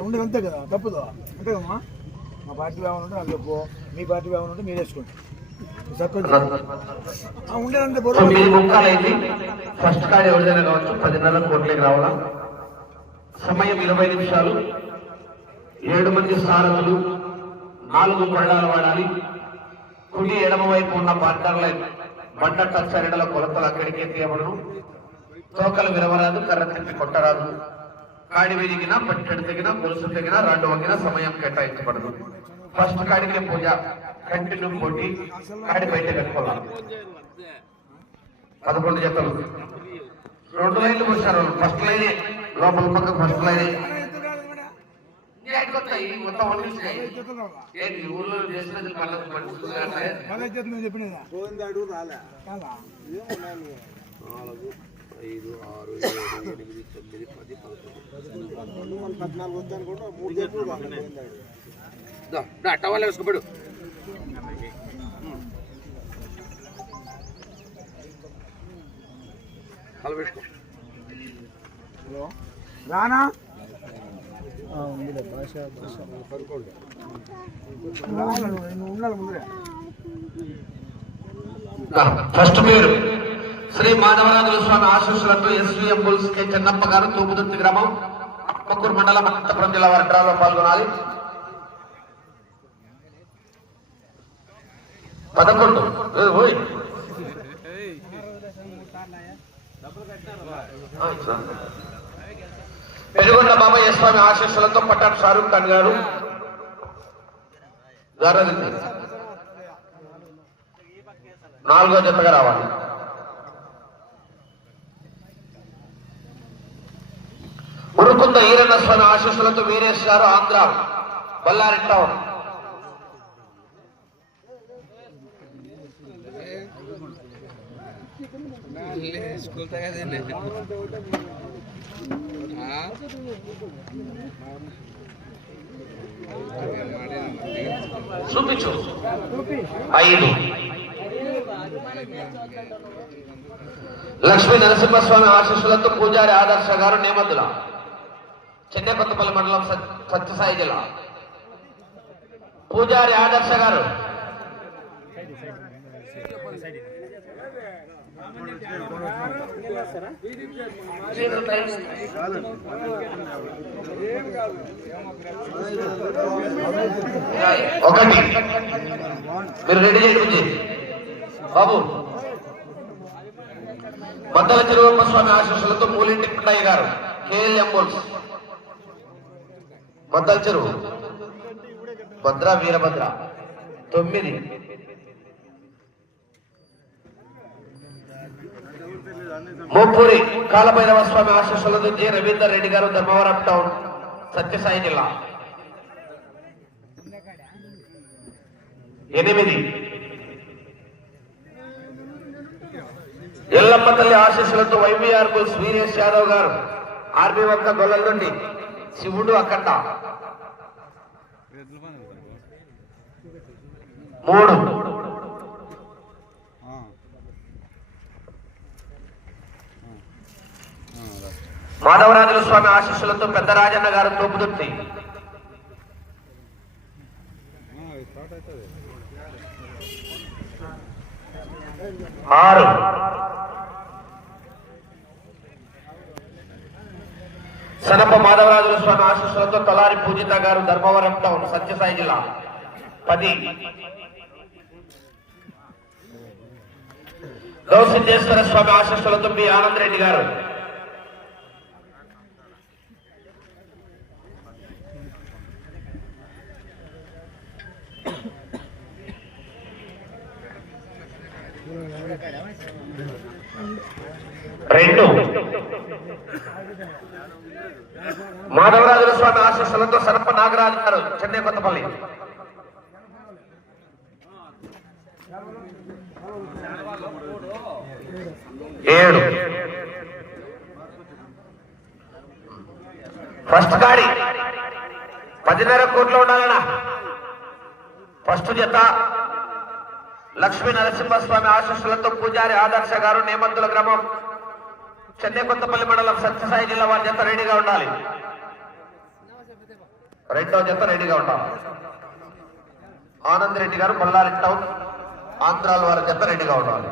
ఉండేది అంతే కదా తప్పుదా అంతే కదమ్మా మా పార్టీ ఏమైనా ఉంటే నాకు చెప్పు మీ పార్టీ ఏమైనా ఉంటే మీరు వేసుకోండి సర్పంచ్ ముక్కలైంది ఫస్ట్ కార్డ్ ఎవరిదైనా కావచ్చు పదిన్నర కోట్లకి రావడం సమయం ఇరవై నిమిషాలు. ఏడు మంది సారథులు నాలుగు పళ్ళాలు వాడాలి. కుడి ఎడమ వైపు ఉన్న బండర్ల బండ టచ్చరిడల కొలతలు అక్కడికే తీయబడను. తోకలు విరవరాదు కర్ర తిప్పి కొట్టరాదు. కాడి విరిగిన పట్టెడు తెగిన గొలుసు తెగిన రెండు వంగిన సమయం కేటాయించబడదు. ఫస్ట్ కాడికే పూజ కంటిన్యూ పోటీ కాడి బయట కట్టుకోవాలి పదకొండు జతలు. రెండు లైన్లు వచ్చారు ఫస్ట్ లైనే లోపల పక్క ఫస్ట్ లైనే. మొత్తం వండిస్తాయి ఏంటి? ఊర్లో చేసినది మళ్ళీ పడుతుంది పదహైదు చేతి నేను చెప్పినదా గోవిందాడు రాలే. కాదా నాలుగు ఐదు ఆరు ఏడు ఎనిమిది తొమ్మిది పది పదకొండు. మన పద్నాలుగు వద్దాను కూడా మూడు జట్లు రాలే గోవిందాడు టవల్ వేసుకోబడు హలో? రానా? ఫస్ట్ మీరు శ్రీ మాధవరాజుల స్వామి ఆశీస్సులతో ఎస్వీఎం బుల్స్ కె చెన్నప్ప గారు తూపుదుర్తి గ్రామం ఆత్మకూరు మండలం అనంతపురం జిల్లా వారి డ్రాలో పాల్గొనాలి. పదకొండు. ఏ, పెనుగొండ బాబయ్య స్వామి ఆశీస్సులతో పట్టాడు షారూక్ ఖాన్ గారు. నాలుగో జతగా రావాలి. ఉరుకుంద ఈరన్న స్వామి ఆశీస్సులతో వీరేష్ గారు ఆంధ్ర బళ్ళారి టౌన్. స్కూల్ తగ్గదండి చూపించు ఐదు లక్ష్మీ నరసింహస్వామి ఆశీస్సులతో పూజారి ఆదర్శ గారు నేమద్దుల. చెన్నకొత్తపల్లి మండలం సత్- సత్యసాయి జిల్లా. పూజారి ఆదర్శ గారు. ఒకటి మీరు రెడీ చేయండి బాబు. మద్దల చిరువమ్మ స్వామి ఆశీస్సులతో మూలింటి పిట్టయ్య గారు కేఎల్ఎం బోల్స్. మద్దల చెరువు. భద్ర వీరభద్ర. తొమ్మిది. మోపూరి కాలభైరవ స్వామి ఆశీస్సులతో జె. రవీందర్ రెడ్డి గారు ధర్మవరం టౌన్ సత్యసాయి జిల్లా. ఎనిమిది. ఎల్లమ్మ తల్లి ఆశీస్సులతో వైవీఆర్ బుల్స్ వీరేష్ యాదవ్ గారు ఆర్మీ ఒక్క గొల్లల నుండి శివుడు అక్కడ మూడు. మాధవరాజుల స్వామి ఆశీస్సులతో పెద్ద రాజన్న గారు తోపుదుర్తి ఆరు. సనప మాధవరాజుల స్వామి ఆశీస్సులతో తలారి పూజిత గారు ధర్మవరం టౌన్ సత్యసాయి జిల్లా. పది. గౌసిద్ధేశ్వర స్వామి ఆశీస్సులతో బి ఆనంద్ రెడ్డి గారు. రెండు. మాధవరాజుల స్వామి ఆశీస్సులతో సనప నాగరాజు గారు చెన్నై కొత్తపల్లి. ఏడు. ఫస్ట్ గాడి పదిన్నర కోట్లు ఉండాలనా ఫస్ట్ జత. లక్ష్మీ నరసింహస్వామి ఆశీస్సులతో పూజారి ఆదర్శ గారు నేమంతుల గ్రామం. చెన్నై కొత్తపల్లి మండలం సత్యసాయి జిల్లా వారి జత రెడీగా ఉండాలి. రెండో జత రెడీగా ఉండాలి. ఆనంద్ రెడ్డి గారు బొల్లారి టౌన్ ఆంధ్రాల వారి జత రెడీగా ఉండాలి.